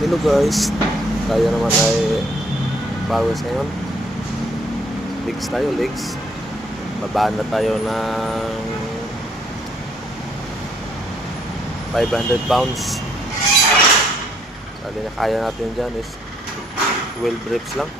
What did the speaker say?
Hello guys, tayo naman ay bawas ngayon. Legs. Babaan na tayo ng 500 pounds. Bali na kaya natin dyan is 12 reps lang.